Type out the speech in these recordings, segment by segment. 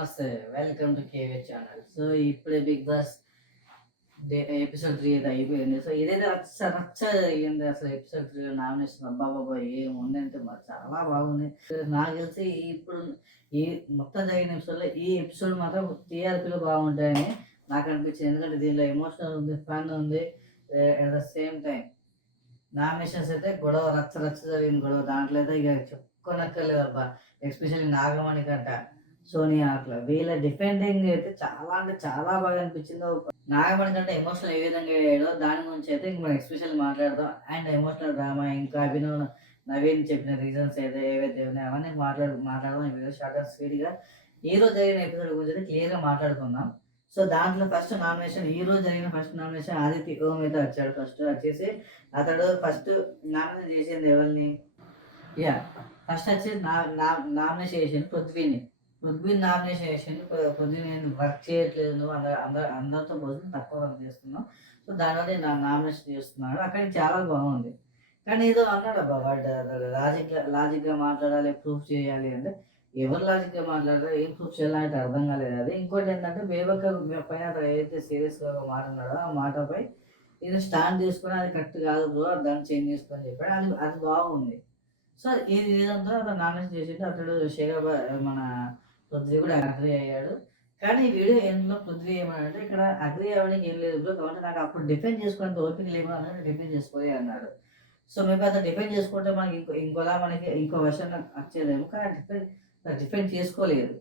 నమస్తే. Welcome to KV channel. So, ఇప్పుడే 'big boss' episode 3 అయితే అయిపోయింది. సో, ఇదైతే రచ్చ రచ్చ జరిగింది. అసలు ఎపిసోడ్ 3 నామినేషన్ అబ్బబ్బబ్బా! ఏముందంటే చాలా బాగుంది. నాకు తెలిసి ఇప్పుడు ఈ మొత్తం జరిగిన ఎపిసోడ్‌లో ఈ ఎపిసోడ్ మాత్రం టీఆర్‌పీలో బాగుంటాయని నాకు అనిపించింది. ఎందుకంటే దీనిలో ఎమోషనల్ ఉంది, ఫన్ ఉంది. At the same time nominations అయితే గొడవ రచ్చ రచ్చ జరిగింది గొడవ. దాంట్లో అయితే ఇక చెప్పుకోనక్కర్లేదబ్బా! ఎస్పెషల్లీ నాగమణి కంట, సోనియా అట్లా వీళ్ళ డిఫెండింగ్ అయితే చాలా అంటే చాలా బాగా అనిపించింది. నాగమణి కంటే ఎమోషనల్ ఏ విధంగా అయ్యాడో దాని గురించి అయితే ఇంక మనం ఎస్పెషల్లీ మాట్లాడదాం. అండ్ ఎమోషనల్ డ్రామా ఇంకా అభినవ్, నవీన్ చెప్పిన రీజన్స్ ఏవైతే ఉన్నాయో అవన్నీ మాట్లాడదాం ఈ వీడియో షార్ట్ అండ్ స్వీట్‌గా. ఈరోజు జరిగిన ఎపిసోడ్ గురించి అయితే క్లియర్‌గా మాట్లాడుకుందాం. సో, దాంట్లో ఫస్ట్ నామినేషన్ ఈరోజు జరిగిన ఫస్ట్ నామినేషన్ ఆదిత్య ఓం అయితే వచ్చాడు. ఫస్ట్ వచ్చేసి అతడు ఫస్ట్ నామినేషన్ చేసింది ఎవరిని? యాహ్! ఫస్ట్ వచ్చి నా నా నామినేషన్ చేసింది పృథ్వీని. పృథ్వీని నామినేషన్ చేసిండు. పృథ్వీ నేను వర్క్ చేయట్లేదు. నువ్వు అందరితో పోల్చుకొని తక్కువ వర్క్ చేస్తున్నావు. సో, దానివల్ల నేను నామినేషన్ చేస్తున్నాడు. అక్కడ చాలా బాగుంది. కానీ ఏదో అన్నాడబ్బా! వాడు లాజిక్‌గా మాట్లాడాలి, ప్రూఫ్ చేయాలి అంటే ఎవరు లాజిక్‌గా మాట్లాడారో ఏం ప్రూఫ్ చేయాలో అర్థం కాలేదు అది. ఇంకోటేంటంటే బేబక్క పైన అతను ఏదైతే సీరియస్‌గా ఒక మాట అన్నాడో ఆ మాటపై నేను స్టాండ్ తీసుకొని అది కరెక్ట్ కాదు బ్రో దాన్ని చేంజ్ చేసుకో అని చెప్పాడు. అది అది బాగుంది. సో, ఈ రీజన్‌తో అతను నామినేషన్ చేసిండు. అతడు మన పృథ్వీ కూడా అగ్రీ అయ్యాడు. కానీ ఈ వీడియో ఎండ్‌లో పృథ్వీ ఏమన్నాడంటే ఇక్కడ అగ్రీ అవ్వడానికి ఏం లేదు బ్రో. కాబట్టి నాకు అప్పుడు డిఫెండ్ చేసుకునేంత ఓపిక లేవు అన్నాడు. డిఫెండ్ చేసుకోలే అన్నాడు. సో, మేబీ అతను డిఫెండ్ చేసుకుంటే మనకి ఇంకోలా మనకి ఇంకో వెర్షన్ వచ్చేదేమో. కానీ డిఫెండ్ చేసుకోలేదు.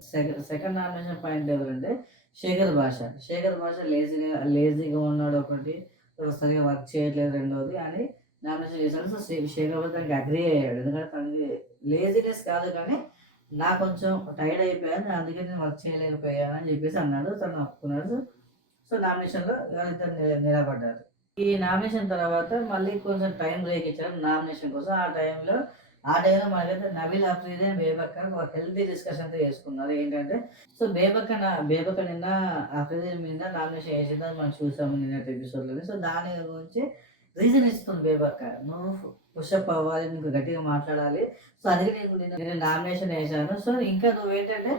సెకండ్ నామినేషన్ పాయింట్ ఎవరంటే శేఖర్ భాష. శేఖర్ భాష లేజీగా ఉన్నాడు ఒకటి. సరిగ్గా వర్క్ చేయట్లేదు రెండోది అని నామినేషన్ చేశాడు. సో, శేఖర్ భాష దానికి అగ్రీ అయ్యాడు. ఎందుకంటే తనకి లేజినెస్ కాదు కానీ నాకు కొంచెం టైర్డ్ అయిపోయాను. అందుకే నేను వర్క్ చేయలేకపోయాను అని చెప్పేసి అన్నాడు. తను ఒప్పుకున్నాడు. సో, నామినేషన్‌లో వాళ్ళిద్దరు నిలబడ్డారు. ఈ నామినేషన్ తర్వాత మళ్ళీ కొంచెం టైం బ్రేక్ ఇచ్చారు నామినేషన్ కోసం. ఆ టైంలో మనకైతే నబీల్ అఫ్రీది, బేబక్క ఒక హెల్తీ డిస్కషన్ అయితే చేసుకున్నారు. ఏంటంటే సో, బేబక్క నిన్న అఫ్రీది మీద నామినేషన్ చేసిందని మనం చూసాము నిన్నటి ఎపిసోడ్‌లోని. సో, దాని గురించి రీజన్ ఇస్తుంది బేబక్క. నువ్వు పుషప్ అవ్వాలి, నీకు గట్టిగా మాట్లాడాలి. సో, అందుకే నేను నామినేషన్ ఏశాను. సో, ఇంకా నువ్వేంటంటే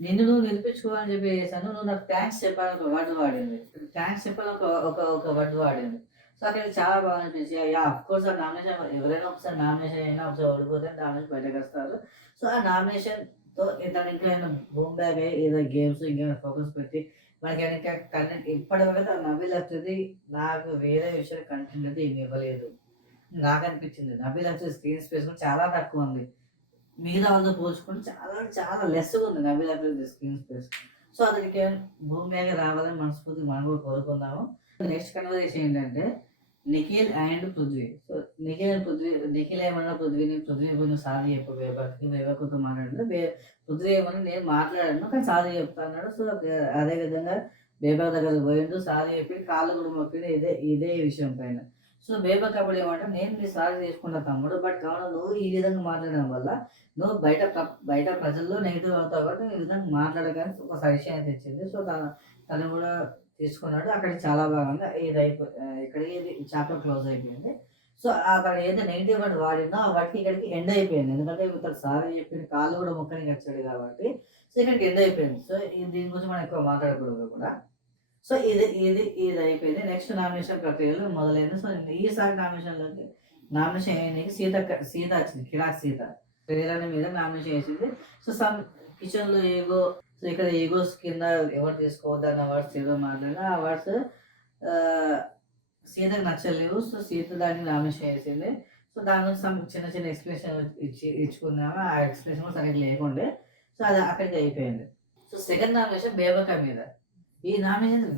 నిన్ను నువ్వు నిరూపించుకోవాలని చెప్పి చేశాను. నువ్వు నాకు థాంక్స్ చెప్పాలని ఒక వర్డ్ వాడింది. థాంక్స్ చెప్పాలని ఒక వర్డ్ వాడింది. సో, అక్కడ చాలా బాగా అనిపించి యాహ్! ఆఫ్‌కోర్స్ ఆ నామినేషన్ ఎవరైనా ఒకసారి నామినేషన్ అయినా ఒకసారి ఓడిపోతే దాని నుంచి బయటకొస్తారు. సో, ఆ నామినేషన్‌తో తను ఇంకా ఏమైనా బూమ్ బ్యాక్ అయ్యి ఏదో గేమ్స్ ఇంకేమైనా ఫోకస్ పెట్టి మనకేమైనా ఇంకా కంటెంట్ ఇప్పటివరకు ఆ నబీల్ అఫ్రీది నాకు వేరే విషయాలు కంటెంట్ అయితే ఏమి ఇవ్వలేదు. నాకనిపించింది. నబీల్ అఫ్రీది స్క్రీన్ స్పేస్ కూడా చాలా తక్కువ ఉంది. మిగతా వాళ్ళతో పోల్చుకుంటే చాలా చాలా లెస్‌గా ఉంది Nabeel Afridi screen space. So, అతనికి భూమి మీద రావాలని మనస్ఫూర్తిగా మనం కూడా కోరుకుందాము. నెక్స్ట్ కన్వర్జేషన్ ఏంటంటే నిఖిల్ అండ్ పృథ్వీ. సో, నిఖిల్ ఏమన్నా పృథ్వీ కొంచెం సారీ చెప్పు బేబక్కతో మాట్లాడిండు. పృథ్వీ ఏమన్నా నేను మాట్లాడాను కానీ సారీ చెప్తా అన్నాడు. సో, అదే విధంగా బేబక్క దగ్గరికి పోయిండు. సారీ చెప్పి కాళ్ళు కూడా మొక్కిండు ఇదే విషయం పైన. సో, బేబక్క అప్పుడు ఏమంటే నేను నీ సారీ తీసుకుంటా తమ్ముడు. బట్ కావున నువ్వు ఈ విధంగా మాట్లాడడం వల్ల నువ్వు బయట ప్రజల్లో నెగెటివ్ అవుతావు కాబట్టి ఈ విధంగా మాట్లాడగానే ఒక సజెషన్ అయితే ఇచ్చింది. సో, తను కూడా తీసుకున్నాడు. అక్కడికి చాలా బాగుంది. ఇక్కడికి చాప్టర్ క్లోజ్ అయిపోయింది. సో, అక్కడ ఏదైతే నెగెటివ్ వర్డ్ వాడిందో ఆ వర్డ్‌కి ఇక్కడికి ఎండ్ అయిపోయింది. ఎందుకంటే ఇతను సారీ చెప్పిండు కాళ్ళు కూడా మొక్కనికి వచ్చాడు కాబట్టి. సో, ఇక్కడికి ఎండ్ అయిపోయింది. సో, దీని గురించి మనం ఎక్కువ మాట్లాడకూడదు కూడా. సో, ఇది అయిపోయింది. నెక్స్ట్ నామినేషన్ ప్రక్రియలు మొదలైంది. సో, ఈసారి నామినేషన్ అయ్యేనికి సీత వచ్చింది. కిరాక్ సీత. ప్రేరణ మీద నామినేషన్ చేసింది. సో, కిచెన్‌లో సో, ఇక్కడ ఈగోస్ కింద ఎవరు తీసుకోవద్దన్న వర్డ్స్ ఏదో మాట్లాడినా ఆ వర్డ్స్ సీతకి నచ్చలేవు. సో, సీత దాన్ని నామినేషన్ చేసింది. సో, దాని గురించి చిన్న చిన్న ఎక్స్‌ప్లనేషన్ ఇచ్చుకున్నాము. ఆ ఎక్స్‌ప్లనేషన్ కూడా సరిగ్గా లేకుండే. సో, అది అక్కడికి అయిపోయింది. సో, సెకండ్ నామినేషన్ బేబక్క మీద. ఈ నామినేషన్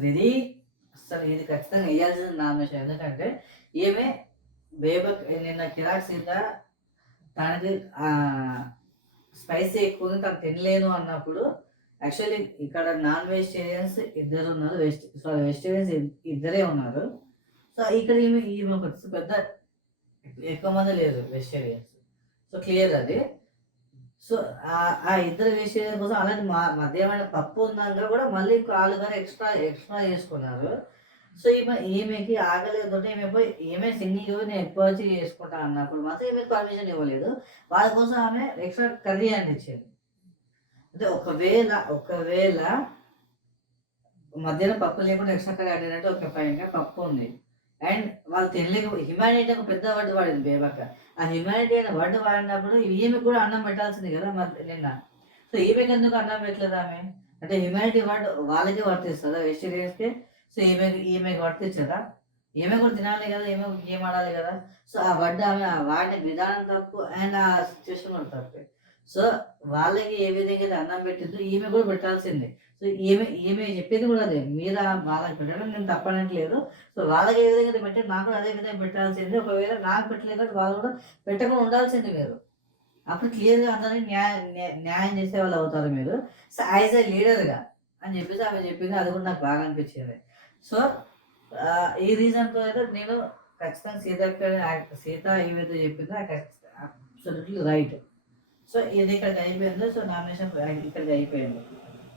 అసలు ఇది ఖచ్చితంగా ఎయ్యాల్సిన నామినేషన్. ఎందుకంటే ఈమె నిన్న కిరాక్ సీత తనకి స్పైసీ ఎక్కువ ఉంది తను తినలేను అన్నప్పుడు యాక్చువల్లీ ఇక్కడ నాన్ వెజిటేరియన్స్ ఇద్దరున్నారు. వెజిటేరియన్స్ ఇద్దరే ఉన్నారు. సో, ఇక్కడ ఈమె ఒక పెద్ద ఎక్కువ మంది లేరు వెజిటేరియన్స్. సో, క్లియర్ అది. సో, ఆ ఇద్దరు వెజిటేరియన్ కోసం అలాంటి మధ్యాహ్నం పప్పు ఉందంగా కూడా మళ్ళీ ఇంకో ఆలుగడ్డ ఎక్స్ట్రా చేసుకున్నారు. సో, ఈమెకి ఆకలేదంటే ఈమె సింగిల్‌గా నేను ఎక్కువ వచ్చి చేసుకుంటా అన్నప్పుడు మాత్రం ఈమెకి పర్మిషన్ ఇవ్వలేదు. వాళ్ళ కోసం ఆమె ఎక్స్ట్రా కర్రీ అని ఇచ్చింది. అంటే ఒకవేళ మధ్యలో పప్పు లేకుండా ఎక్స్ట్రా కర్రీ ఆడినట్టు ఒక పైన పప్పు ఉంది. అండ్ వాళ్ళు తినలేక హ్యుమానిటీ ఒక పెద్ద వర్డ్ వాడింది బేబక్క. ఆ హ్యుమానిటీ అనే వర్డ్ వాడినప్పుడు ఈమె కూడా అన్నం పెట్టాల్సింది కదా నిన్న. సో ఈమెకి ఎందుకు అన్నం పెట్టలేదు ఆమె? అంటే హ్యుమానిటీ వర్డ్ వాళ్ళకే వర్తిస్తుందా వెజిటేరియన్స్‌కి? సో ఈమెకి వర్తించదా? ఈమె కూడా తినాలి కదా! ఈమె గేమ్ ఆడాలి కదా! సో ఆ వర్డ్ ఆమె వాడిన విధానం తప్పు అండ్ ఆ సిట్యుయేషన్ కూడా తప్పే. సో వాళ్ళకి ఏ విధంగా అయితే అన్నం పెట్టిద్దో ఈమె కూడా పెట్టాల్సిందే. సో ఈమె చెప్పేది కూడా అదే. మీరు వాళ్ళకి పెట్టడం నేను తప్పనట్లేదు. సో వాళ్ళకి ఏ విధంగా అయితే పెట్టారో నాకు కూడా అదే విధంగా పెట్టాల్సింది. ఒకవేళ నాకు పెట్టలేదంటే వాళ్ళు కూడా పెట్టకుండా ఉండాల్సింది మీరు. అప్పుడు క్లియర్‌గా అందరికి న్యాయం చేసేవాళ్ళు అవుతారు మీరు. సో యాస్ ఎ లీడర్‌గా అని చెప్పేసి ఆమె చెప్పింది. అది కూడా నాకు బాగా అనిపించింది. సో ఈ రీజన్‌తో అయితే నేను ఖచ్చితంగా సీత ఏవైతే చెప్పిందో అది అబ్సల్యూట్‌లీ రైట్. సో ఇది ఇక్కడికి అయిపోయింది. సో నామినేషన్ ఇక్కడికి అయిపోయింది.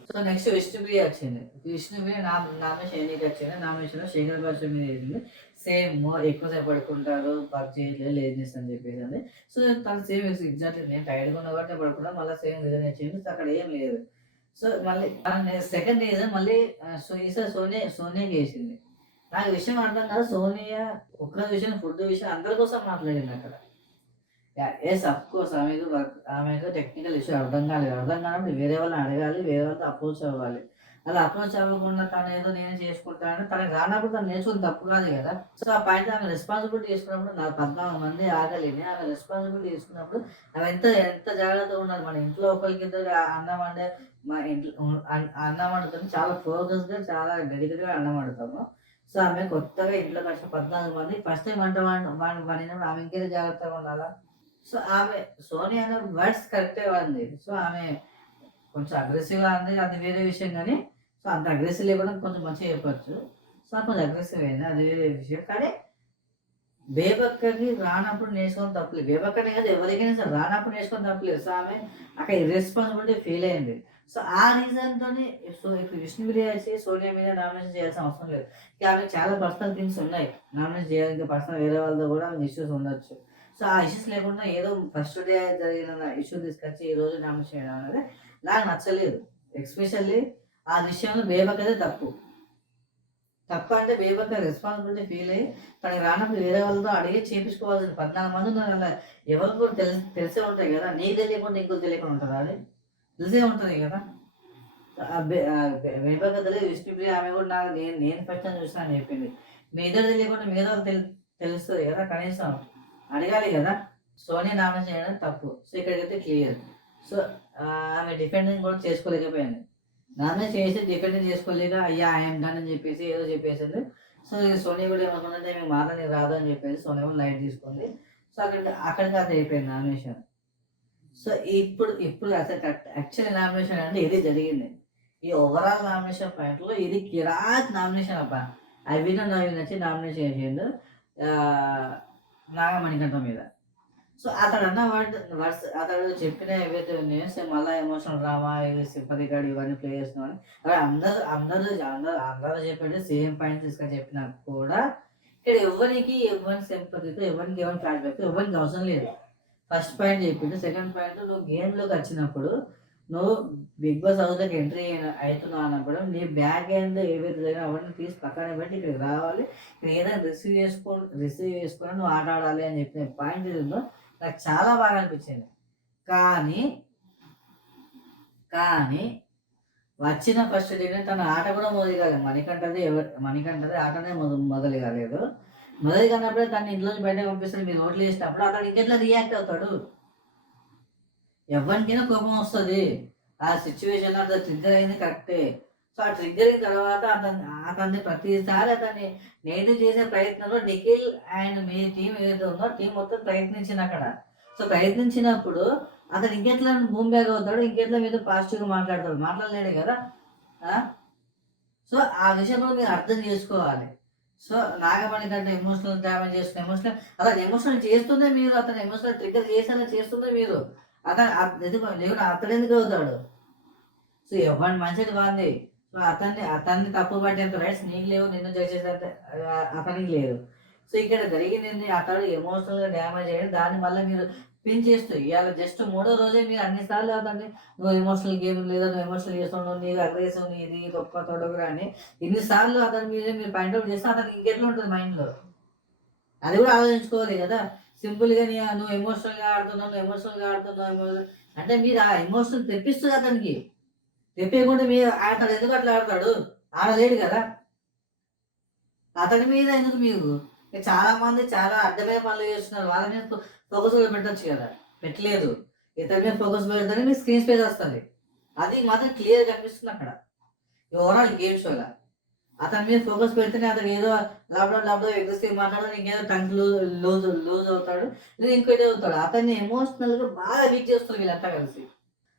సో నెక్స్ట్ విష్ణుప్రియ వచ్చింది. విష్ణుప్రియ నామినేషన్ ఎన్నిక వచ్చింది. నామినేషన్‌లో శేఖర్ భాష మీద వేసింది. సేమ్ ఎక్కువ సేపు పడుకుంటారు, వర్క్ చేయట్లేదు, లేజినెస్ అని చెప్పేసింది. సో తను సేమ్ ఎగ్జాక్ట్‌లీ నేను టైర్డ్‌గా ఉన్నా కాబట్టి పడుకున్నా. మళ్ళీ సేమ్ రీజన్ ఇచ్చింది. సో అక్కడ ఏం లేదు. సో మళ్ళీ సెకండ్ రీజన్ మళ్ళీ ఈసారి సోనియాకి వేసింది. నాకు విషయం అర్థం కాదు. సోనియా కుక్క విషయం, ఫుడ్ విషయం అందరి కోసం మాట్లాడింది అక్కడ. యెస్ అఫ్‌కోర్స్ ఆమెకు టెక్నికల్ ఇష్యూ అర్థం కాలేదు. అర్థం కానప్పుడు వేరే వాళ్ళని అడగాలి. వేరే వాళ్ళతో అప్రోచ్ అవ్వాలి. అలా అప్రోచ్ అవ్వకుండా తనేదో నేనే చేసుకుంటా అంటే తనకి రానప్పుడు తను నేర్చుకుంది తప్పు కాదు కదా! సో ఆ పాయింట్ ఆమె రెస్పాన్సిబిలిటీ తీసుకున్నప్పుడు నాకు 14 మంది ఆగలేని ఆమె రెస్పాన్సిబిలిటీ తీసుకున్నప్పుడు ఆమె ఎంత జాగ్రత్తగా ఉండాలి. మన ఇంట్లో ఒకళ్ళకిద్దరు అన్నం వండే మా ఇంట్లో అన్నం వండుతాము. చాలా ఫోకస్‌గా చాలా డెడికేటెడ్‌గా అన్నం వండుతాము. సో ఆమె కొత్తగా ఇంట్లో కష్టం 14 మంది ఫస్ట్ టైమ్ వంట వండినప్పుడు ఆమె ఇంకేదో జాగ్రత్తగా ఉండాలా? సో సోనియా అనే వర్డ్స్ కరెక్టే వాడింది. సో ఆమె కొంచెం అగ్రెసివ్‌గా అంది అది వేరే విషయం గానీ, సో అంత అగ్రెసివ్ లేకుండా కొంచెం మంచిగా చెప్పొచ్చు. సో కొంచెం అగ్రెసివ్ అయింది. అది వేరే విషయం. కానీ బేబక్కకి రానప్పుడు నేర్చుకోవడం తప్పులేదు. బేబక్కనే కాదు ఎవరికైనా సరే రానప్పుడు నేర్చుకోవడం తప్పులేదు. సో ఆమె అక్కడ ఇర్రెస్పాన్సిబిలిటీ ఫీల్ అయింది. సో ఆ రీజన్‌తోని ఇప్పుడు విష్ణుప్రియ వచ్చి సోనియా మీద నామినేషన్ చేయాల్సిన అవసరం లేదు. ఇక ఆమెకి చాలా పర్సనల్ థింగ్స్ ఉన్నాయి. నామినేట్ చేయాలి ఇంకా పర్సనల్ వేరే వాళ్ళతో కూడా ఇష్యూస్ ఉండొచ్చు. సో ఆ ఇష్యూస్ లేకుండా ఏదో ఫస్ట్ డే జరిగిన ఇష్యూ తీసుకొచ్చి ఈరోజు నామినేషన్ చేయడం అనేది నాకు నచ్చలేదు. ఎస్పెషల్లీ ఆ విషయంలో బేబక్కదే తప్పు. తప్పంటే బేబక్క రెస్పాన్సిబిలిటీ ఫీల్ అయ్యి తనకి రానప్పుడు వేరే వాళ్ళతో అడిగి చేపించుకోవాల్సింది. 14 మంది ఉన్నారు అలా. ఎవరికి కూడా తెలిసే ఉంటాయి కదా! నీకు తెలియకుండా ఇంకోరికి తెలియకుండా ఉంటదా అది? తెలిసే ఉంటది కదా! బేబక్క తెలియదు. విష్ణుప్రియ ఆమె కూడా నాకు నేను ఫస్ట్ టైమ్ చూసినా అని చెప్పింది. మీ ఇద్దరు తెలియకుండా మిగతా వాళ్ళకి తెలుస్తది కదా! కనీసం అడగాలి కదా! సోనియా నామినేషన్ చేయడం తప్పు. సో ఇక్కడికైతే క్లియర్. సో ఆమె డిఫెండింగ్ కూడా చేసుకోలేకపోయింది. నామినేట్ చేసి డిఫెండ్ చేసుకోలేక అయ్యా ఐఎమ్ డన్ అని చెప్పేసి ఏదో చెప్పేసింది. సో సోనియా కూడా ఏమనుకుందంటే మీకు మాట్లాడడానికి రాదు అని చెప్పేసి సోనియా కూడా లైట్ తీసుకుంది. సో అక్కడికి అది అయిపోయింది నామినేషన్. సో ఇప్పుడు అసలు యాక్చువల్లీ నామినేషన్ అంటే ఇది జరిగింది. ఈ ఓవరాల్ నామినేషన్ పాయింట్‌లో ఇది కిరాక్ నామినేషన్ అబ్బా! నవీన్ వచ్చి నామినేషన్ చేసిండు. నాగమణికంఠ మీద. సో అతడన్న వర్డ్స్ అతడు చెప్పిన ఏవైతే ఉన్నాయో మళ్ళా ఎమోషనల్ డ్రామా, ఇది సింపతి కార్డ్ ఇవన్నీ ప్లే చేస్తున్నామని అవి అందరూ చెప్పేది సేమ్ పాయింట్ తీసుకొని చెప్పినా కూడా ఇక్కడ ఎవరి సింపతితో ఎవరికి ఫ్లాష్ బ్యాక్ ఎవరికి అవసరం లేదు. ఫస్ట్ పాయింట్ చెప్పిండు. సెకండ్ పాయింట్ నువ్వు గేమ్‌లోకి వచ్చినప్పుడు నువ్వు బిగ్ బాస్ హౌస్‌లోకి ఎంట్రీ అవుతున్నావు అన్నప్పుడు నీ బ్యాక్ ఎండ్ ఏవైతే జరిగినా అవన్నీ తీసి పక్కన పెట్టి ఇక్కడికి రావాలి. ఇక్కడ ఏదైనా రిసీవ్ చేసుకొని నువ్వు ఆట ఆడాలి అని చెప్పిన పాయింట్ ఏది ఉందో నాకు చాలా బాగా అనిపించింది. కానీ వచ్చిన ఫస్ట్ డేనే తన ఆట కూడా మొదలు కాలేదు. మణికంఠది ఆటనే మొదలు కాలేదు. మొదలు కానప్పుడే తను ఇంట్లోంచి బయటకు పంపిస్తాడు. మీరు ఓట్లు వేసినప్పుడు అతను ఇంకెట్లా రియాక్ట్ అవుతాడు? ఎవరికైనా కోపం వస్తుంది. ఆ సిచ్యువేషన్‌లో అతను ట్రిగ్గర్ అయింది కరెక్టే. సో ఆ ట్రిగ్గర్ అయిన తర్వాత అతన్ని ప్రతిసారి అతన్ని నెగెటివ్ చేసే ప్రయత్నంలో నిఖిల్ అండ్ మీ టీం ఏదైతే ఉందో టీం మొత్తం ప్రయత్నించింది అక్కడ. సో ప్రయత్నించినప్పుడు అతను ఇంకెట్లా బూమ్ బ్యాక్ అవుతాడు? ఇంకెట్లా మీతో పాజిటివ్‌గా మాట్లాడతాడు? మాట్లాడలేడు కదా! సో ఆ విషయం కూడా మీరు అర్థం చేసుకోవాలి. సో నాగమణి కంటే ఎమోషనల్ డ్యామేజ్ చేస్తున్న అతను ఎమోషనల్ చేస్తుందే మీరు. అతను ఎమోషనల్ ట్రిగ్గర్ చేసేలా చేస్తుందే మీరు. లేకుంటే అతడెందుకు అవుతాడు? సో ఎవరి మైండ్‌సెట్ వానిది. సో అతన్ని తప్పు పట్టేంత రైట్స్ నీకు లేవు. నిన్ను జడ్జ్ చేసేంత అతనికి లేదు. సో ఇక్కడ జరిగిందేంది? అతడు ఎమోషనల్‌గా డ్యామేజ్ అయ్యాడు. దాన్ని మళ్ళా మీరు పిన్ చేస్తాయి. ఇవాళ జస్ట్ మూడో రోజే మీరు అన్ని సార్లు అతన్ని నువ్వు ఎమోషనల్ గేమ్ లేదా నువ్వు ఎమోషనల్ చేస్తున్నావు, నీకు అగ్రెసివ్ నీది గొప్ప తొడగురా అని ఇన్నిసార్లు అతని మీద మీరు పాయింట్అవుట్ చేస్తే అతనికి ఇంకెట్లా ఉంటుంది మైండ్లో, అది కూడా ఆలోచించుకోవాలి కదా. సింపుల్గా నువ్వు ఎమోషనల్గా ఆడుతున్నావు, నువ్వు ఎమోషనల్గా ఆడుతున్నావు అంటే మీరు ఆ ఎమోషన్ తెప్పిస్తుంది అతనికి. తెప్పకుండా మీరు అతను ఎందుకు అట్లా ఆడతాడు, ఆడలేడు కదా. అతని మీద ఎందుకు మీరు చాలా మంది చాలా అడ్డమైన పనులు చేస్తున్నారు, వాళ్ళ మీద ఫోకస్ కూడా పెట్టచ్చు కదా, పెట్టలేదు. ఇతని మీద ఫోకస్ పెడితేనే మీకు స్క్రీన్ స్పేస్ వస్తుంది, అది మాత్రం క్లియర్ కనిపిస్తుంది అక్కడ ఓవరాల్ గేమ్ షోలో. అతని మీద ఫోకస్ పెడితేనే అతను ఏదో లాబ్డౌన్ ఎగ్రెసివ్ మాట్లాడతాడు, ఇంకేదో టంక్ లూజ్ అవుతాడు, లేదా ఇంకోటి అవుతాడు. అతన్ని ఎమోషనల్గా బాగా వీక్ చేస్తారు వీళ్ళంతా కలిసి.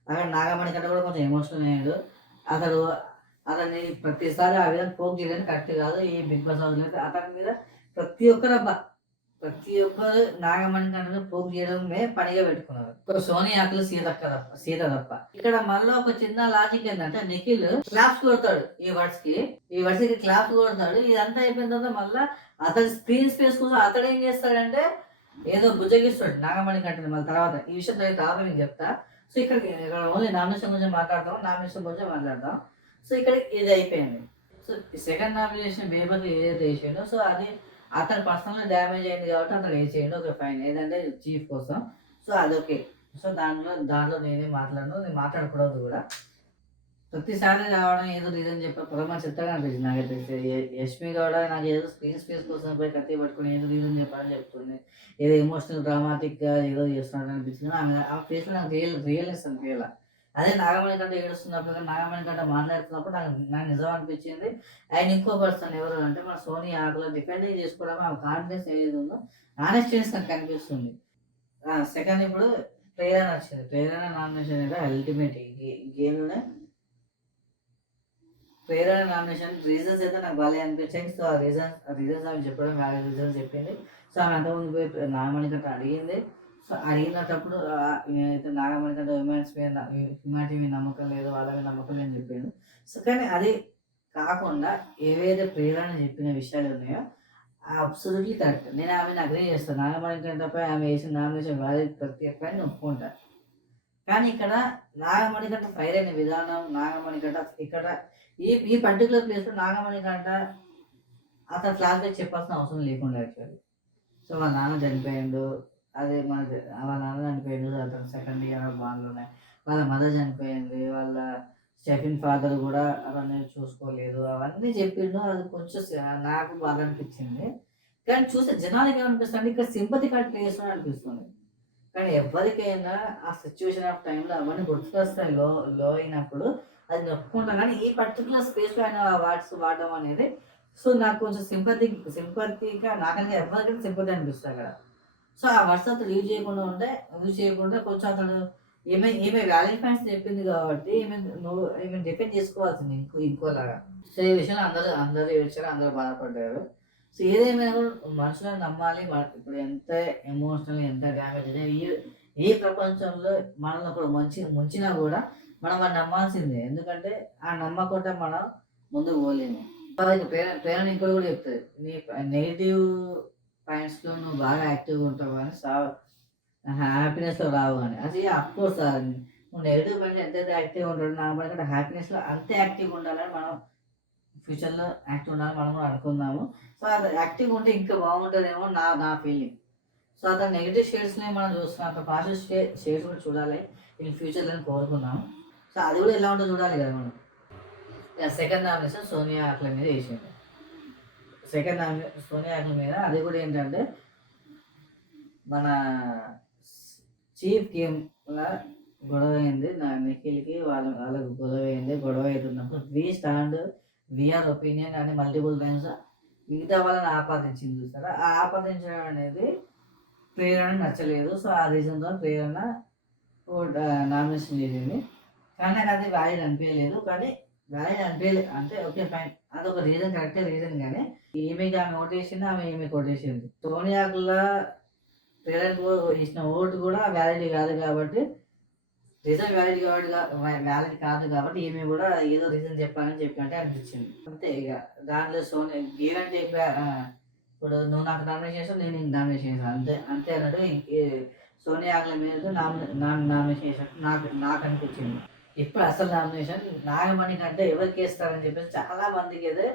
అక్కడ నాగమణి కంటే కూడా కొంచెం ఎమోషనల్ అయ్యాడు అతన్ని ప్రతిసారి ఆ విధంగా పోక్ చేయడానికి కరెక్ట్ కాదు. ఈ బిగ్ బాస్ హౌస్ అయితే అతని మీద ప్రతి ఒక్కరు నాగమణి కంటే పోక్ చేయడమే పనిగా పెట్టుకున్నారు. సోనీ ఆకులు సీత తప్ప. ఇక్కడ మళ్ళీ ఒక చిన్న లాజిక్ ఏంటంటే నిఖిల్ క్లాప్స్ కొడతాడు, ఈ వర్డ్స్ కి క్లాప్స్ కొడతాడు. ఇదంతా అయిపోయిన తర్వాత మళ్ళీ అతని స్క్రీన్ స్పేస్ కోసం అతడు ఏం చేస్తాడంటే ఏదో బుజ్జగిస్తాడు నాగమణి కంటే. మళ్ళీ తర్వాత ఈ విషయం తర్వాత నేను చెప్తా. సో ఇక్కడ ఓన్లీ నామినేషన్ గురించి మాట్లాడదాం. సో ఇక్కడ ఇది అయిపోయింది. సో సెకండ్ నామినేషన్ బేబర్ ఏదైతే వేసాడో సో అది అతను పర్సనల్ డ్యామేజ్ అయింది కాబట్టి అతను వేసేయండి, ఒక ఫైన్ ఏదంటే చీఫ్ కోసం. సో అదొకే. సో దాంట్లో నేనే నేను మాట్లాడకూడదు కూడా. ప్రతిసారి రావడం ఏదో రీజన్ చెప్పా పొరమా చెప్తాగా అనిపించింది నాకైతే. యష్మి కూడా నాకు ఏదో స్క్రీన్ స్పేస్ కోసం పోయి కత్తి పట్టుకుని ఏదో రీజన్ చెప్పాలని చెప్తుంది, ఏదో ఎమోషనల్ డ్రామాటిక్గా ఏదో చేస్తున్నాడు అనిపించింది. ఆ ఫేస్లో నాకు రియల్నెస్ అనిపించాల. అదే నాగమణి కంటే ఏడుస్తున్నప్పుడు నాగమణి కంటే మాట్లాడుతున్నప్పుడు నాకు నిజం అనిపించింది. ఆయన ఇంకో పర్సన్ ఎవరు అంటే మన సోనీ ఆకులో డిఫెండింగ్ చేసుకోవడం ఆ కాన్ఫిడెన్స్ ఏది ఉందో ఆనెస్టెన్స్ నాకు కనిపిస్తుంది. సెకండ్ ఇప్పుడు ప్రేరణ వచ్చింది. ప్రేరణ నామినేషన్ అయితే అల్టిమేట్ గేమ్లోనే ప్రేరణ నామినేషన్ రీజన్స్ అయితే నాకు బాగా అనిపించాయి. సో ఆ రీజన్స్ ఆమె చెప్పడం వేరే రీజన్స్ చెప్పింది. సో ఆమె అంతకుముందు పోయి నాగమణి కంటే అడిగింది. సో అడిగినప్పుడు నేనైతే నాగమణి కంటే హ్యూమానిటీ మీద నమ్మకం లేదు, వాళ్ళ మీద నమ్మకం లేదని చెప్పింది. సో కానీ అది కాకుండా ఏవైతే ప్రేరణ చెప్పిన విషయాలు ఉన్నాయో అబ్సల్యూట్లీ కరెక్ట్. నేను ఆమెను అగ్రీ చేస్తాను. నాగమణి కంటే ఆమె వేసిన నామినేషన్ వ్యాలిడ్ ప్రతి ఒక్కరిని ఒప్పుకుంటాను. కానీ ఇక్కడ నాగమణి కంటే ఫైర్ అయిన విధానం, నాగమణి కంట ఇక్కడ ఈ పర్టికులర్ ప్లేస్లో నాగమణి కంట అతను ఫ్లాష్ బ్యాక్ చెప్పాల్సిన అవసరం లేకుండా యాక్చువల్లీ. సో వాళ్ళ నాన్న చనిపోయిండు, అదే వాళ్ళ నాన్న చనిపోయిండు అతను సెకండ్ ఇయర్ బాగానే, వాళ్ళ మదర్ చనిపోయింది, వాళ్ళ స్టెఫిన్ ఫాదర్ కూడా అతన్ని చూసుకోలేదు, అవన్నీ చెప్పిండు. అది కొంచెం నాకు బాగా అనిపించింది. కానీ చూస్తే జనాలకి ఏమనిపిస్తుంది, ఇక్కడ సింపతి కార్డ్ ప్లే చేస్తున్నా అనిపిస్తుంది. కానీ ఎవరికైనా ఆ సిచ్యువేషన్ ఆఫ్ టైంలో అవన్నీ గుర్తుకొస్తాయి లో అయినప్పుడు అది నొప్పుకుంటాం. కానీ ఈ పర్టికులర్ స్పేస్లో ఆయన వర్డ్స్ వాడడం అనేది సో నాకు కొంచెం సింపతిగా నాకైనా ఎవరికైనా సింపతి అనిపిస్తుంది అక్కడ. సో ఆ వర్డ్స్ అతను యూజ్ చేయకుండా కొంచెం అతను ఏమే వ్యాలిడ్ పాయింట్స్ చెప్పింది కాబట్టి ఏమే డిపెండ్ చేసుకోవాల్సింది ఇంకోలాగా. సో ఈ విషయంలో అందరూ ఏడ్చారు, అందరూ బాధపడ్డారు. సో ఏదైనా మనుషులను నమ్మాలి. ఇప్పుడు ఎంత ఎమోషనల్ ఎంత డ్యామేజ్ అయినా ఏ ప్రపంచంలో మనల్ని ఒకడు ముంచినా కూడా మనం వాడిని నమ్మాల్సిందే. ఎందుకంటే ఆ నమ్మకుండా మనం ముందుకు పోలేము. ప్రేరణ ఇంకోటి కూడా చెప్తుంది, నీ నెగిటివ్ పాయింట్స్లో నువ్వు బాగా యాక్టివ్గా ఉంటావు కానీ హ్యాపీనెస్లో రావు అని. అది అఫ్కోర్స్ నువ్వు నెగిటివ్ పాయింట్స్ ఎంతైతే యాక్టివ్గా ఉంటాడో నా పని హ్యాపీనెస్లో అంతే యాక్టివ్గా ఉండాలని మనం ఫ్యూచర్లో యాక్టివ్ ఉండాలని మనం కూడా అనుకుందాము. సో అది యాక్టివ్గా ఉంటే ఇంకా బాగుంటుందేమో నా ఫీలింగ్. సో అతను నెగిటివ్ షేడ్స్ని మనం చూస్తున్నాం, అతను పాజిటివ్ షేడ్స్ కూడా చూడాలి ఇన్ ఫ్యూచర్లో కోరుకున్నాము. సో అది కూడా ఎలా ఉంటుందో చూడాలి కదా మనం. సెకండ్ నామినేషన్ సోనియా ఆకుల మీద వేసింది. సోనియా ఆకుల మీద అది కూడా ఏంటంటే మన చీఫ్ గేమ్లా గొడవ అయింది. నిఖిల్కి వాళ్ళకి గొడవ అవుతున్నప్పుడు వీఆర్ ఒపీనియన్ అని మల్టిపుల్ టైమ్స్ మిగతా వాళ్ళని ఆపాదించింది చూస్తారా. ఆ ఆపాదించడం అనేది ప్రేరణ నచ్చలేదు. సో ఆ రీజన్తో ప్రేరణ నామినేషన్ చేసింది. కానీ నాకు అది వ్యాలిడ్ అనిపించలేదు. అంటే ఓకే ఫైన్, అదొక రీజన్, కరెక్టే రీజన్. కానీ ఈమెకి ఆమె ఓటేసింది, ఈమెకి ఓటేసింది. సోనియాకులా ప్రేరణకు ఇచ్చిన ఓటు కూడా వ్యాలిడ్ కాదు కాబట్టి రీజన్ వ్యాలిడ్ కాదు కాబట్టి ఈమె కూడా ఏదో రీజన్ చెప్పాలని చెప్పినట్టే అనిపించింది. అంతే ఇక దాంట్లో సోనియా గేరంటే ఇప్పుడు నువ్వు నాకు నామినేషన్ చేసావు, నేను నీకు నామినేషన్ చేసాను, అంతే అన్నట్టు సోనియా ఆగ్ల మీద నామినేషన్ చేసినట్టు నాకు అనిపించింది. ఇప్పుడు అసలు నామినేషన్ నాగమణి కంటే ఎవరికి వేస్తారని చెప్పేసి చాలా మందికి అయితే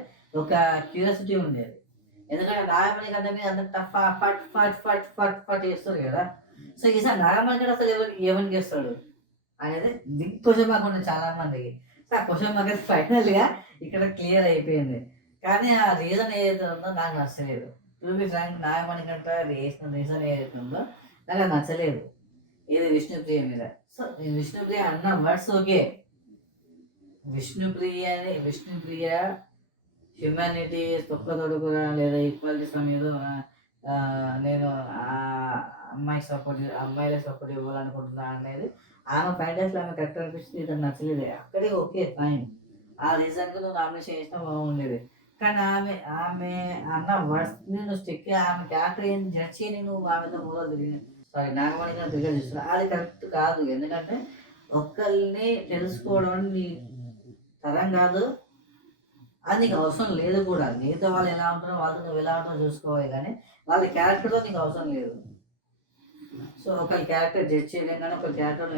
ఒక క్యూరియాసిటీ ఉండేది. ఎందుకంటే నాగమణి కంటే మీద అందరు టఫ్ ఫట్ ఫట్ ఫట్ ఫట్ ఫట్ చేస్తారు కదా. సో ఈసారి నాగమణి కంటే అసలు ఎవరికి వేస్తాడు అనేది బిగ్ క్వశ్చన్ మార్క్ ఉంది చాలా మందికి. సో ఆ క్వశ్చన్ మార్క్ ఫైనల్గా ఇక్కడ క్లియర్ అయిపోయింది. కానీ ఆ రీజన్ ఏదైతే ఉందో నాకు నచ్చలేదు. టు బి ఫ్రాంక్, నాగమణి కంటే వేసిన రీజన్ ఏదైతే ఉందో నాకు అది నచ్చలేదు. ఇది విష్ణుప్రియ మీద. సో విష్ణుప్రియ అన్న వర్డ్స్ ఓకే. విష్ణుప్రియ హ్యుమానిటీ తొక్క తొడుగురా లేదా ఈక్వాలిటీస్ మీద నేను అమ్మాయిలకు సపోర్ట్ ఇవ్వాలనుకుంటున్నా అనేది ఆమె ఫైనల్స్లో ఆమె కరెక్ట్ అనిపిస్తుంది. ఇది నచ్చలేదు. అక్కడే ఓకే ఫైన్, ఆ రీజన్కి నువ్వు నామినేషన్ చేసినా బాగుండేది. కానీ ఆమె అన్న వర్డ్స్ని నువ్వు స్టిక్, ఆమె క్యారెక్టర్ ఏం జడ్జ్ చేయని నువ్వు ఆమెతో నాగమణి గారు తిరిగి చూస్తున్నా, అది కరెక్ట్ కాదు. ఎందుకంటే ఒక్కరిని తెలుసుకోవడం నీ తరం కాదు, అది నీకు అవసరం లేదు కూడా. నీతో వాళ్ళు ఎలా ఉంటారో వాళ్ళతో నువ్వు ఎలా ఉంటారో చూసుకోవాలి, కానీ వాళ్ళ క్యారెక్టర్తో నీకు అవసరం లేదు. సో ఒకరి క్యారెక్టర్ జడ్జ్ చేయడం కానీ ఒకరి క్యారెక్టర్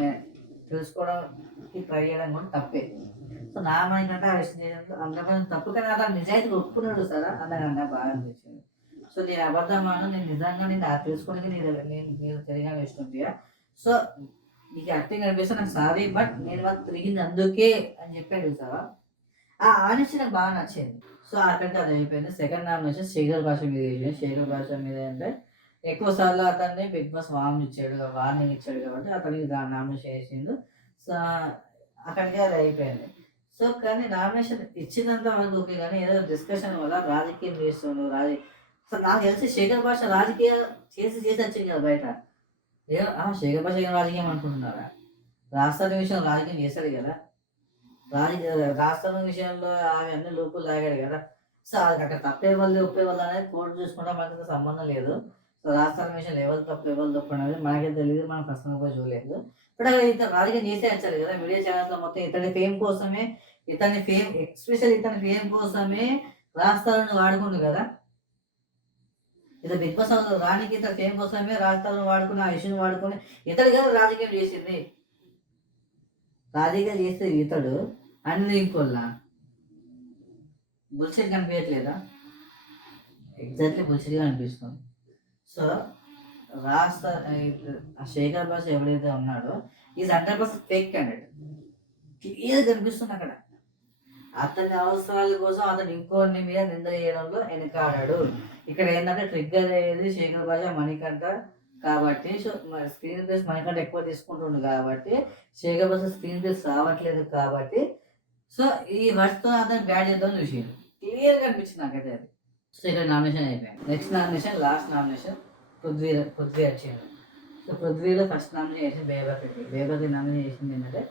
తెలుసుకోవడానికి ట్రై చేయడం కూడా తప్పే. సో నాగమణి కంటే ఆ విషయం చేయడం అందరం తప్పు, కానీ అతను నిజాయితీ ఒప్పుకున్నాడు సార్, అందరికన్నా బాగా అనిపించింది. సో నేను అబద్ధమాను, నేను నిజంగా నేను తెలుసుకోవడానికి నేను తిరిగాను విష్ణుప్రియ. సో నీకు యాక్టింగ్ అనిపిస్తే నాకు సారీ, బట్ నేను వాళ్ళు తిరిగింది అందుకే అని చెప్పాడు సార్. ఆ ఆడిషన్ నాకు బాగా నచ్చింది. సో అక్కడికి అది అయిపోయింది. సెకండ్ నామినేషన్ శేఖర్ భాష మీద చేసింది. శేఖర్ భాష మీద అంటే ఎక్కువ సార్లు అతన్ని బిగ్ బాస్ వార్నింగ్ ఇచ్చాడు కాబట్టి అతనికి నామినేషన్ చేసిండు. సో అక్కడికి అది అయిపోయింది. సో కానీ నామినేషన్ ఇచ్చినంత వరకు ఓకే, కానీ ఏదో డిస్కషన్ వల్ల రాజకీయం చేస్తుండు. అసలు నాకు తెలిసి శేఖర్ భాష రాజకీయం చేసి వచ్చింది కదా బయట. శేఖర్ భాష ఏం రాజకీయం అనుకుంటున్నారా? రాజధాని విషయం రాజకీయం చేశాడు కదా. రాజధాని విషయంలో ఆమె అన్ని లోపులు తాగాడు కదా. సో అది అక్కడ తప్పే వాళ్ళు ఒప్పే వాళ్ళు అనేది కోర్టు చూసుకుంటే మనకి సంబంధం లేదు. సో రాజధాని విషయంలో ఎవరు తప్పు అనేది మనకే తెలియదు, మనం పర్సనల్గా చూడలేదు. బట్ ఇతను రాజకీయం చేసే వచ్చాడు కదా. మీడియా ఛానల్స్లో మొత్తం ఇతని ఫేమ్ కోసమే రాజధానిని వాడుకుండు కదా. ఇతను బిగ్ బాస్ హౌస్ రానికి ఇతను ఫేమ్ కోసమే రాజధానిని వాడుకుని ఆ ఇష్యూని వాడుకొని ఇతడు కదా రాజకీయం చేసింది. రాజకీయాలు చేస్తే ఇతడు అన్ని ఇంకోళ్ళ బుల్సెట్ కనిపించట్లేదా? ఎగ్జాక్ట్లీ బుల్సెట్గా అనిపిస్తుంది. సో శేఖర్ భాష ఎవరైతే ఉన్నాడో ఈజ్ 100% ఫేక్ క్యాండిడేట్. క్లియర్ కనిపిస్తుంది అక్కడ. అతని అవసరాల కోసం అతను ఇంకోని మీద నింద చేయడంలో వెనకాడాడు. ఇక్కడ ఏంటంటే ట్రిగ్గర్ అయ్యేది శేఖర్ భాష మణికంఠ కాబట్టి. సో స్క్రీన్ ప్లేస్ మణికంఠ ఎక్కువ తీసుకుంటుండు కాబట్టి శేఖర్ భాష స్క్రీన్ ప్లేస్ రావట్లేదు కాబట్టి సో ఈ వర్డ్స్తో అతను బ్యాడ్ చేద్దాం చూసిండు. క్లియర్గా అనిపించింది నాకైతే అది. సో ఇక్కడ నామినేషన్ అయిపోయింది. Next nomination, last nomination Prithvi వచ్చింది. సో పృథ్వీలో ఫస్ట్ నామినేషన్ చేసి బేబకి నామినేషన్ చేసింది ఏంటంటే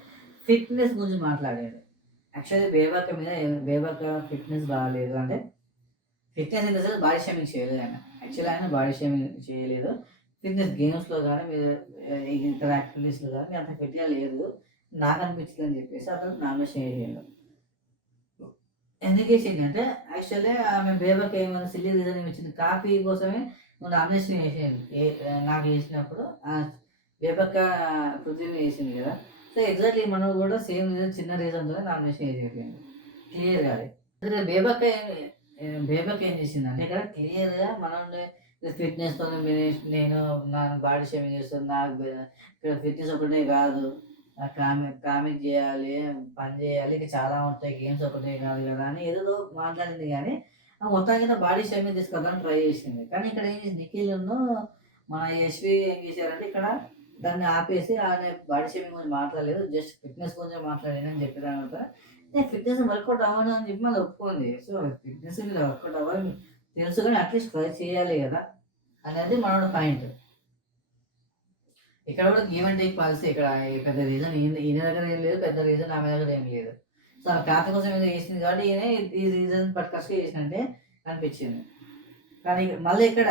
ఫిట్నెస్ గురించి మాట్లాడాడు. యాక్చువల్లీ బేబక్క ఫిట్నెస్ బాగాలేదు, అంటే fitness in the sense body shaming చేయలేదు ఆయన. యాక్చువల్లీ ఆయన బాడీ షేమింగ్ చేయలేదు. ఫిట్నెస్ గేమ్స్లో కానీ మీరు ఇతర యాక్టివిటీస్లో కానీ అంత ఫిట్గా లేదు నాకు అనిపించింది అని చెప్పేసి అతను నామినేషన్ చేసిండు. ఎందుకు వేసింది అంటే యాక్చువల్లీ ఆమె బేబక్ ఏమైనా సిల్లీ రీజన్ ఇచ్చింది. కాఫీ కోసమే నువ్వు నామినేషన్ వేసేది నాకు వేసినప్పుడు బేబక్క పృథ్వీ వేసింది కదా. సో ఎగ్జాక్ట్లీ మనం కూడా సేమ్ రీజన్, చిన్న రీజన్తోనే నామినేషన్ వేసేది క్లియర్గా. అది బేబక్ ఏం చేసింది అంటే ఇక్కడ క్లియర్గా మనం ఫిట్నెస్తో నేను నా బాడీ షేమింగ్ చేస్తాను, నాకు ఇక్కడ ఫిట్నెస్ ఒకటే కాదు, కామిక్ చేయాలి, పని చేయాలి, ఇక చాలా ఉంటాయి, గేమ్స్ ఒకటే కాదు కదా అని ఏదో మాట్లాడింది. కానీ మొత్తానికి బాడీ షేమింగ్ తీసుకెళ్ళడానికి ట్రై చేసింది. కానీ ఇక్కడ ఏం చేసి నిఖిల్ను మన యశ్వి ఏం చేశారంటే ఇక్కడ దాన్ని ఆపేసి ఆయన బాడీ షేమింగ్ గురించి మాట్లాడలేదు, జస్ట్ ఫిట్నెస్ గురించి మాట్లాడాను అని చెప్పిన నేను ఫిట్నెస్ వర్కౌట్ అవ్వను అని చెప్పి మళ్ళీ ఒప్పుకోండి. సో ఫిట్నెస్ మీద వర్కౌట్ అవ్వాలి తెలుసు, కానీ అట్లీస్ట్ ట్రై చేయాలి కదా అనేది మనోட పాయింట్. ఇక్కడ కూడా గివ్ అండ్ టేక్ పాలసీ. ఇక్కడ పెద్ద రీజన్ ఈయన దగ్గర ఏం లేదు, పెద్ద రీజన్ ఆమె దగ్గర ఏం లేదు. సో ఆ ఖాతా కోసం ఏదో చేసింది కాబట్టి ఈయన ఈ రీజన్ పట్టుకొచ్చి చేసినట్టే అనిపించింది. కానీ మళ్ళీ ఇక్కడ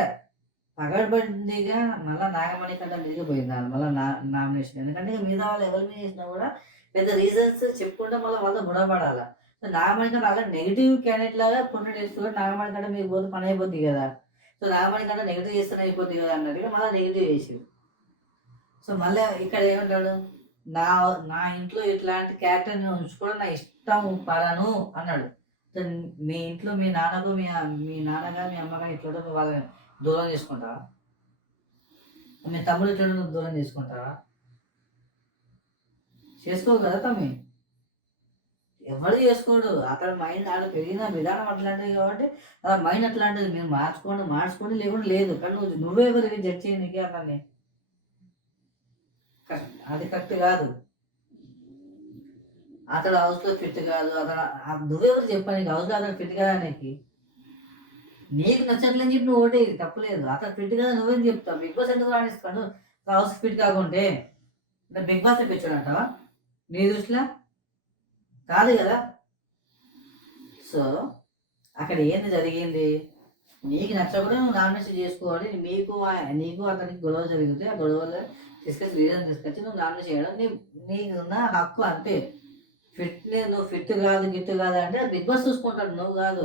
పగడబందిగా మళ్ళీ నాగమణి కంటే మిగిలిపోయింది మళ్ళీ నామినేషన్. ఎందుకంటే మిగతా వాళ్ళు ఎవరి మీద చేసినా కూడా పెద్ద రీజన్స్ చెప్పుకుంటే మళ్ళీ వాళ్ళతో గుణపడాలి. సో నాగమణి కంటే అలా నెగిటివ్ క్యాండిడేట్ లాగా పుణ్యం చేస్తూ నాగమణి కంటే మీకు పోతే పని అయిపోద్ది కదా. సో నాగమణి కంటే నెగిటివ్ చేస్తేనే అయిపోద్ది కదా అన్నట్టుగా మళ్ళీ నెగిటివ్ చేసి సో మళ్ళీ ఇక్కడ ఏమంటాడు, నా నా ఇంట్లో ఇట్లాంటి క్యారెక్టర్ని ఉంచుకోవడం నా ఇష్టం పడను అన్నాడు. సో మీ ఇంట్లో మీ నాన్నకు మీ నాన్నగారు మీ అమ్మగారు ఇట్లా వాళ్ళని దూరం చేసుకుంటావా? మీ తమ్ముడు ఇట్లా దూరం చేసుకుంటావా? చేసుకోవు కదా తమ్మి. ఎవరు చేసుకోడు. అతని మైండ్ ఆడ పెరిగిన విధానం అట్లాంటిది కాబట్టి ఆ మైండ్ అట్లాంటిది. మీరు మార్చుకోండి లేకుండా లేదు. కానీ నువ్వే ఎవరికి జడ్జ్ చేయడానికి అతన్ని? అది కరెక్ట్ కాదు. అతడు హౌస్లో ఫిట్ కాదు. నువ్వెవరు చెప్పాను హౌస్లో అతను ఫిట్ కాదా? నీకు నచ్చట్లేని చెప్పి నువ్వు ఒకటి తప్పులేదు. అతను ఫిట్ కదా నువ్వేం చెప్తావు? బిగ్ బాస్ ఎందుకు రాణిస్తాడు హౌస్ ఫిట్ కాకుంటే? బిగ్ బాస్ తెప్పించాడంటావా నీ దృష్టిలో? కాదు కదా. సో అక్కడ ఏంది జరిగింది? నీకు నచ్చకుండా నువ్వు నామినేషన్ చేసుకోవాలి. నీకు అతనికి గొడవ జరిగితే ఆ గొడవలో రీజన్ తీసుకొచ్చి నువ్వు నామినేషన్ చేయడం నీకున్న హక్కు అంతే. నువ్వు ఫిట్ కాదు గిట్టు కాదు అంటే బిగ్ బాస్ చూసుకుంటాడు, నువ్వు కాదు.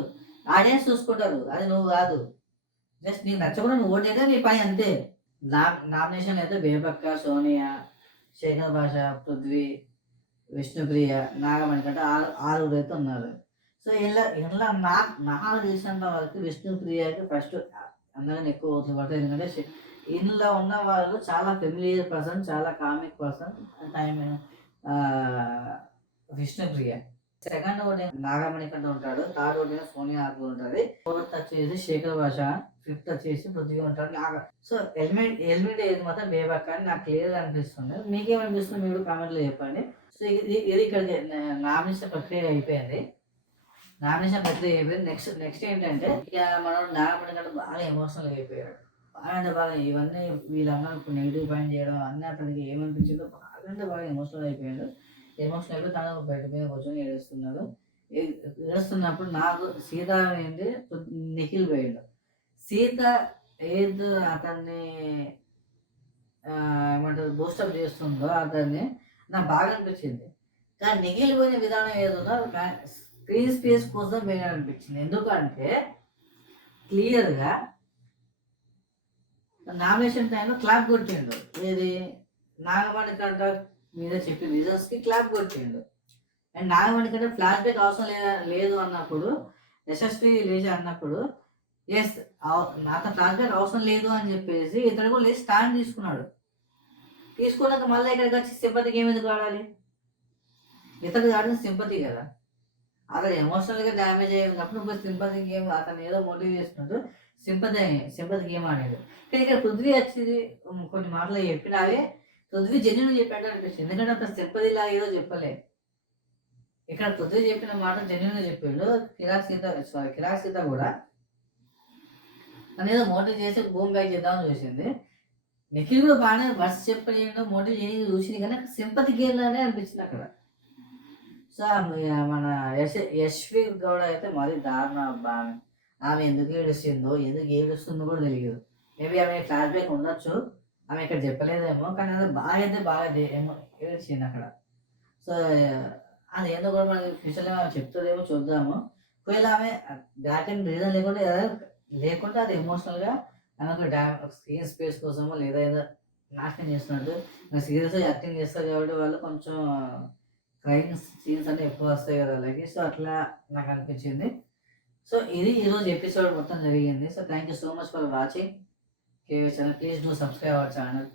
ఆడియన్స్ చూసుకుంటారు, అది నువ్వు కాదు. జస్ట్ నీకు నచ్చకుండా నువ్వు ఓటేగా నీ పని అంతే. నామినేషన్ అయితే బేబక్క, సోనియా, శేఖర్ భాష, పృథ్వీ, విష్ణుప్రియ, నాగమణికంట ఆరుగురు అయితే ఉన్నారు. సో ఇలా నాకు తెలిసినంత వరకు విష్ణుప్రియకి ఫస్ట్ అందరినీ ఎక్కువ ఓట్లు పడతాయి. ఎందుకంటే ఇందులో ఉన్న వాళ్ళు చాలా ఫెమిలియర్ పర్సన్, చాలా comic person. Time Vishnupriya. Second ఒకటి నాగమణికంట ఉంటాడు, థర్డ్ ఒకటి సోనియా ఆకు ఉంటుంది, ఫోర్త్ వచ్చేసి శేఖర్ భాష, ఫిఫ్త్ వచ్చేసి పృథ్వీ ఉంటాడు. సో ఎలిమినేట్ ఏది మాత్రం బేబక్క అని నాకు క్లియర్గా అనిపిస్తుంది. మీకేమనిపిస్తుంది మీరు కామెంట్లో చెప్పండి. సో ఇది ఇక్కడ నామినేషన్ ప్రక్రియ అయిపోయింది. నెక్స్ట్ ఏంటంటే ఇక మనం నాగమణి కంటే బాగా ఎమోషనల్ అయిపోయాడు. బాగా ఇవన్నీ వీళ్ళందరూ ఇప్పుడు నెగిటివ్ పాయింట్ చేయడం అన్నీ అతనికి ఏమనిపించిందో బాగా ఎమోషనల్ అయిపోయాడు. ఎమోషనల్ అయిపోయి తను బయట మీద కూర్చొని ఏడుస్తున్నప్పుడు నాకు సీత ఏంటి నిఖిల్ పోయాడు. సీత ఏదో అతన్ని ఏమంటారు బూస్టప్ చేస్తుందో అతన్ని నాకు బాగా అనిపించింది. కానీ నిఖిల్ పోయిన విధానం ఏదో స్క్రీన్ స్పేస్ కోసం పోయినాడు అనిపించింది. ఎందుకంటే క్లియర్గా నామినేషన్ టైంలో క్లాప్ కొట్టిండు. ఏది నాగమణి కంట మీద చెప్పిన రీజన్స్కి క్లాప్ కొట్టిండు. అండ్ నాగమణి కంటే ఫ్లాష్ బ్యాక్ అవసరం లేదు అన్నప్పుడు, యశస్వి లేచి అన్నప్పుడు ఎస్ అతను ఫ్లాష్ బ్యాక్ అవసరం లేదు అని చెప్పేసి ఇతడు కూడా లేచి స్టాండ్ తీసుకున్నాక మళ్ళీ ఇక్కడికి వచ్చి సింపతికి ఏమెందుకు వాడాలి? ఇతడు ఆడిన సింపతి కదా. అతను ఎమోషనల్గా డ్యామేజ్ అయినప్పుడు ఇప్పుడు సింపతి గేమ్ అతను ఏదో మోటివ్ చేస్తున్నట్టు సింపతి గేమ్ ఆడాడు. కానీ ఇక్కడ పృథ్వీ వచ్చి కొన్ని మాటలు చెప్పినావే పృథ్వీ జెన్యున్ చెప్పాడు అనిపిస్తుంది. ఎందుకంటే అతను సింపతి లాగా ఏదో చెప్పలే. ఇక్కడ పృథ్వీ చెప్పిన మాట జెన్యున్గా చెప్పాడు. కిరాక్ సీత కూడా తను ఏదో మోటివ్ చేసి భూమి బ్యాక్ చేద్దామని చూసింది. నిఖిల్ కూడా బాగానే వర్స్ చెప్పలేడు, మోటివ్ చేయని చూసింది. కానీ సింపతి గేమ్ లానే అనిపించింది అక్కడ. సో మన యశ్వి గౌడ అయితే మరీ దారుణ. ఆమె ఎందుకు ఏడుస్తుందో కూడా తెలియదు. మేబీ ఆమె ఫ్లాష్ బ్యాక్ ఉండొచ్చు, ఆమె ఇక్కడ చెప్పలేదేమో. కానీ అది బాగా ఏమో ఏడ్చింది అక్కడ. సో అది ఏదో కూడా మనకి ఫ్యూచర్లో ఆమె చెప్తుందేమో చూద్దాము. ఒకవేళ ఆమె బ్యాక్ అండ్ రీజన్ లేకుంటే అది ఎమోషనల్గా ఆమెకు స్క్రీన్ స్పేస్ కోసమో లేదా ఏదో నాశనం చేస్తున్నట్టు సీరియస్గా యాక్టింగ్ చేస్తారు కాబట్టి వాళ్ళు కొంచెం క్రైమ్ సీన్స్ అంటే ఎక్కువ వస్తాయి కదా అలాగే. సో అట్లా నాకు అనిపించింది. సో ఇది ఈరోజు ఎపిసోడ్ మొత్తం జరిగింది. So thank you so much for watching KV channel. Please do subscribe our channel.